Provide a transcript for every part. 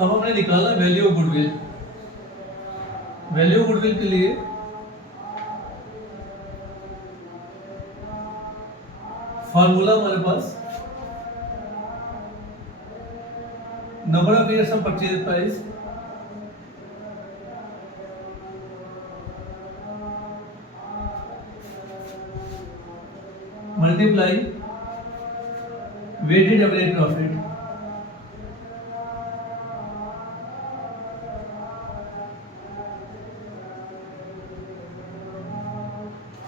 अब हमने निकाला value of goodwill. Value of goodwill के लिए फार्मूला हमारे पास number of years of purchase price multiply weighted average profit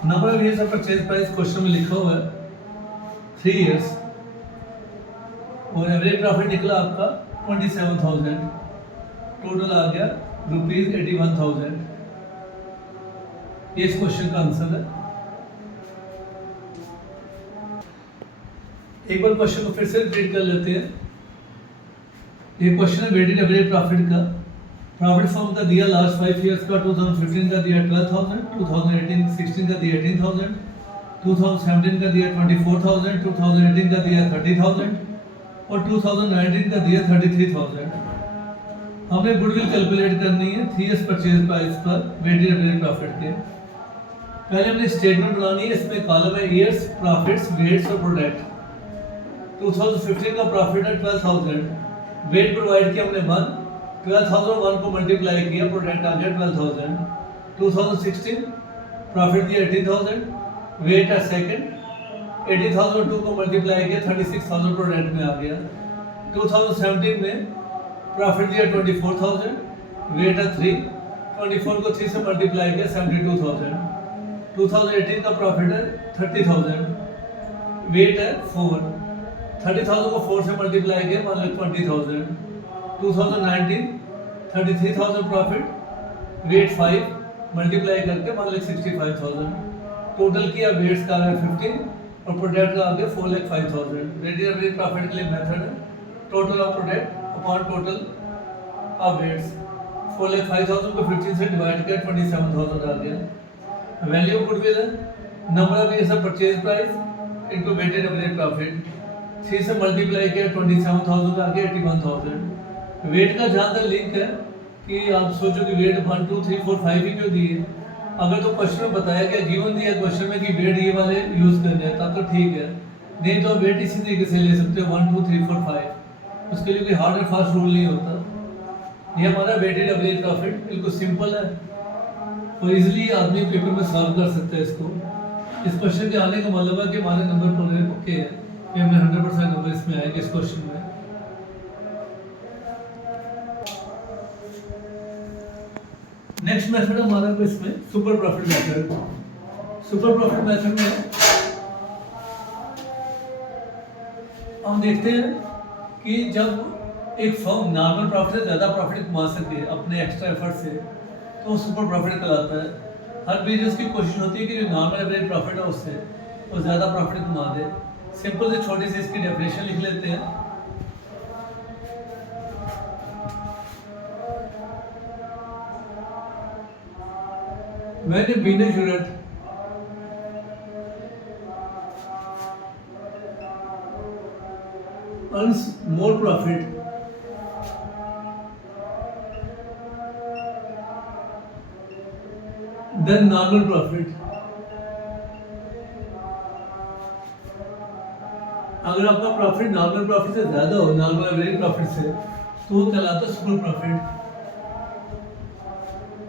number of years of purchase price question में लिखा हुआ है 3 इयर्स और एवरेज प्रॉफिट निकला आपका 27,000। टोटल आ गया ₹81,000। ये इस क्वेश्चन का आंसर है। एक बार क्वेश्चन को फिर से रिपीट कर लेते हैं। ये क्वेश्चन है वेटेड एवरेज प्रॉफिट का। प्रॉफिट फॉर्म का दिया लास्ट 5 इयर्स का 2015 का दिया 12,000, 2018-16 का दिया 18,000, 2017 का दिया 24,000, 2018 का दिया 30,000 और 2019 का दिया 33,000। हमें गुडविल कैलकुलेट करनी है 3 इयर्स परचेज प्राइस पर वेटेड एवरेज प्रॉफिट के। पहले हमने स्टेटमेंट बनानी है। इसमें कॉलम है ईयर्स, प्रॉफिट्स, वेट्स और प्रोडक्ट। 2015 का प्रॉफिट है 12,000, वेट प्रोवाइड किया हमने 1, 12,001 को मल्टीप्लाई किया, प्रोडक्ट आ गया 12,000। 2016 प्रॉफिट दिया 18,000, वेट है सेकंड, 80,002 को मल्टीप्लाई किया 36,000 प्रोडक्ट में आ गया। 2017 में प्रॉफिट दिया 24,000, वेट है 3, 24 को 3 से मल्टीप्लाई किया 72,000। 2018 का प्रॉफिट है 30,000, वेट है 4, 30,000 को 4 से मल्टीप्लाई किया 1,20,000। 2019 33,000 प्रॉफिट, वेट 5 मल्टीप्लाई करके 1,65,000। टोटल किया वेट्स का आ गया 15 और प्रोडक्ट का आ गया 4,05,000। वेटेड एवरेज प्रॉफिट के लिए मेथड है total of product upon total of weights. 4,05,000 को 15 से डिवाइड किया 27,000 आ गया। वैल्यू ऑफ गुडविल है number of years of purchase price into weighted average profit. 3 से मल्टीप्लाई किया 27,000 का आ गया 81,000। वेट का जहाँ तक लिंक है कि आप सोचो कि वेट 1 2 3 4 5 ही क्यों दिए। अगर तो क्वेश्चन में बताया गया गिवन दिया क्वेश्चन में कि वेट ये वाले यूज करने हैं तब तो ठीक है, नहीं तो वेट इसी तरीके से ले सकते हो 1 2 3 4 5। उसके लिए कोई हार्ड एंड फास्ट रूल नहीं होता। ये हमारा वेटेड एवरेज प्रॉफिट बिल्कुल सिंपल है और इजीली आदमी पेपर में सॉल्व कर सकता है इसको। इस क्वेश्चन के आने का मतलब है कि हमारे नंबर पूरे ओके है कि हमें 100% नंबर इसमें आएंगे इस क्वेश्चन में। नेक्स्ट मेथड हमारा इसमें super profit method. Super profit method में हम देखते हैं कि जब एक फर्म नॉर्मल प्रॉफिट से ज़्यादा प्रॉफिट कमा सके अपने एक्स्ट्रा एफर्ट से तो सुपर प्रॉफिट कहलाता है। हर बिजनेस की कोशिश होती है कि जो नॉर्मल एवरेज प्रॉफिट है उससे वो ज़्यादा प्रॉफिट कमा दे। सिंपल से छोटी सी इसकी डेफिनेशन लिख लेते हैं। When a business unit earns more profit than normal profit, अगर आपका प्रॉफिट नॉर्मल प्रॉफिट से ज्यादा हो, नॉर्मल एवरेज प्रॉफिट से, तो वो कहलाता है सुपर प्रॉफिट।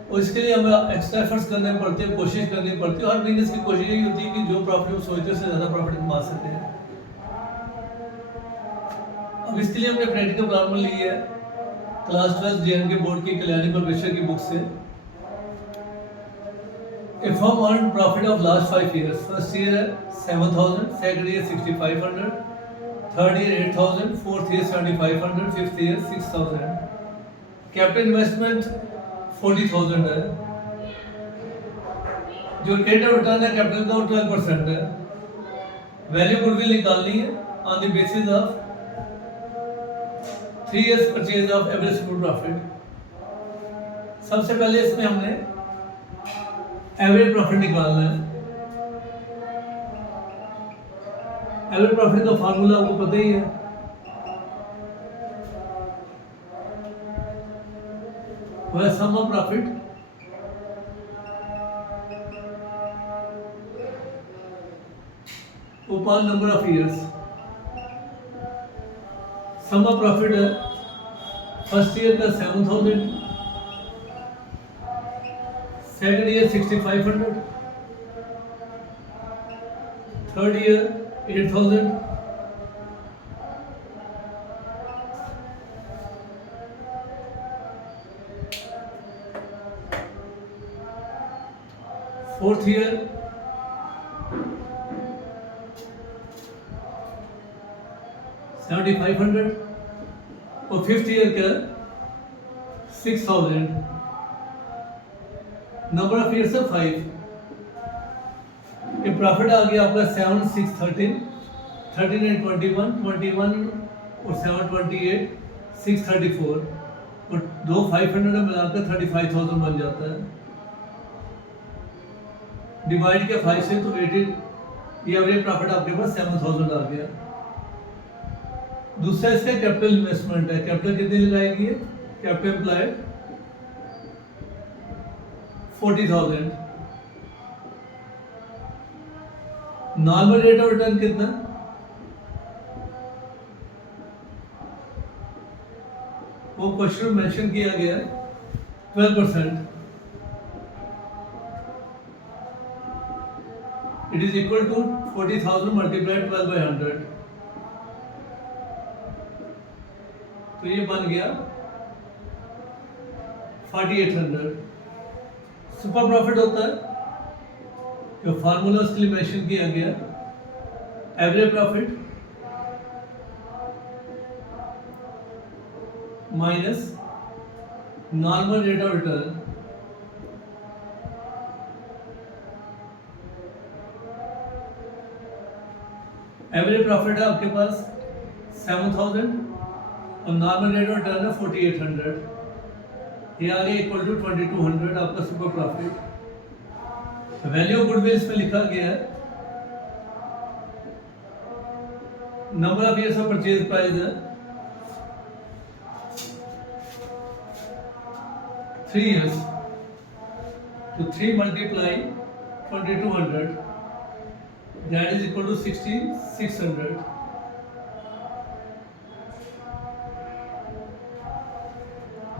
और इसके लिए हमें एक्स्ट्रा एफर्ट्स करने पड़ते हैं, कोशिश करनी पड़ती है। हर बिजनेस की कोशिश यही होती है कि जो प्रॉफिट वो सोचते हैं उससे ज़्यादा प्रॉफिट कमा सकते हैं। अब इसके लिए हमने प्रैक्टिकल एग्जाम्पल ली है क्लास 12 JNK बोर्ड की कल्याणी प्रोफेसर की बुक से। A firm earned profit of last 5 years. First year है 7,000, second year 6,500, third year 8,000, fourth year 7,500, fifth year 6,000. Capital investment 40,000 है। जो रेट ऑफ रिटर्न है कैपिटल का वो 12% है। वैल्यू गुडविल निकालनी है on the basis of 3 years purchase of average super profit. सबसे पहले इसमें हमने एवरेज प्रॉफिट निकालना है। एवरेज प्रॉफिट का फार्मूला आपको पता ही है, where sum of profit upon number of years. Sum of profit है फर्स्ट ईयर का 7,000, second year 6,500, third year 8,000, fourth year 7,500 और फिफ्थ ईयर का 6,000. नंबर ऑफ ईयर्स है 5. ये प्रॉफिट आ गया आपका 7, 6, 13, 13 and 21, 21 और 7, 28, 6, 34 और दो 500 में मिलाकर 35,000 बन जाता है. डिवाइड किया 5 से तो वेटेड ये एवरेज प्रॉफिट आपके पास 7,000 आ गया. दूसरा इसका कैपिटल इन्वेस्टमेंट है. कैपिटल कितनी लगाएगी? Capital employed 40,000. Normal rate of return कितना? वो क्वेश्चन में मेंशन किया गया 12%. It is equal to 40,000 multiplied 12 by 100. तो ये बन गया 4,800. सुपर प्रॉफिट होता है जो फार्मूला उसके लिए मेंशन किया गया average profit minus normal rate of return. Average profit है आपके पास 7,000 और नॉर्मल रेट ऑफ रिटर्न है 4,800. ये आ गया इक्वल टू 2,200 आपका super profit. Value of goodwill इसमें लिखा गया है. Number of years of purchase price है 3 years. तो 3 multiply 2,200 that is equal to 6,600.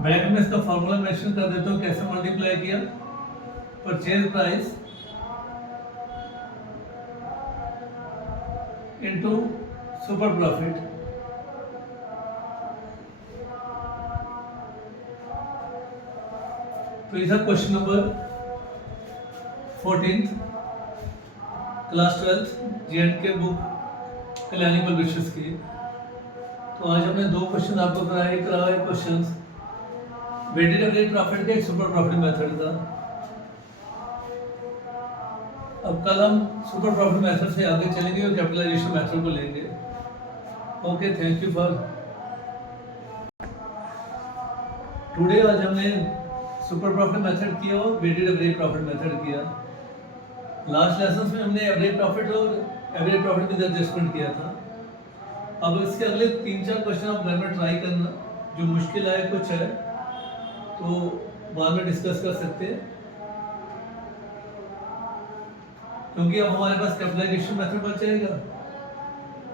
Bracket में इसका फॉर्मूला मेंशन कर देता हूँ कैसे मल्टीप्लाई किया. Purchase price into super profit. तो ये था question number 14th class 12th J&K book Kalyani publishers की. तो आज हमने दो क्वेश्चन आपको कराए क्वेश्चंस वेटेड एवरेज प्रॉफिट का, एक सुपर प्रॉफिट मेथड का. अब कल हम सुपर प्रॉफिट मेथड से आगे चलेंगे और कैपिटलाइजेशन मेथड को लेंगे. Okay, thank you for today. आज हमने सुपर प्रॉफिट मेथड किया और वेटेड एवरेज प्रॉफिट मेथड किया. लास्ट लेसन में हमने एवरेज प्रॉफिट और एवरेज प्रॉफिट में एडजस्टमेंट किया था. अब इसके अगले 3-4 क्वेश्चन आप घर में ट्राई करना. जो मुश्किल है कुछ है तो बाद में डिस्कस कर सकते हैं, क्योंकि अब हमारे पास कैपिटलाइजेशन मेथड बच जाएगा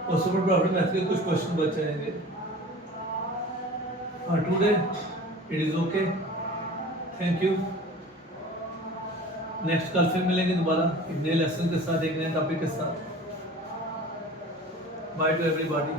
और सुपर प्रॉफिट मेथड के कुछ क्वेश्चन बच जाएंगे. Today it is okay. Thank you. Next कल फिर मिलेंगे दोबारा एक नए लेसन के साथ, एक नए टॉपिक के साथ. By two everybody.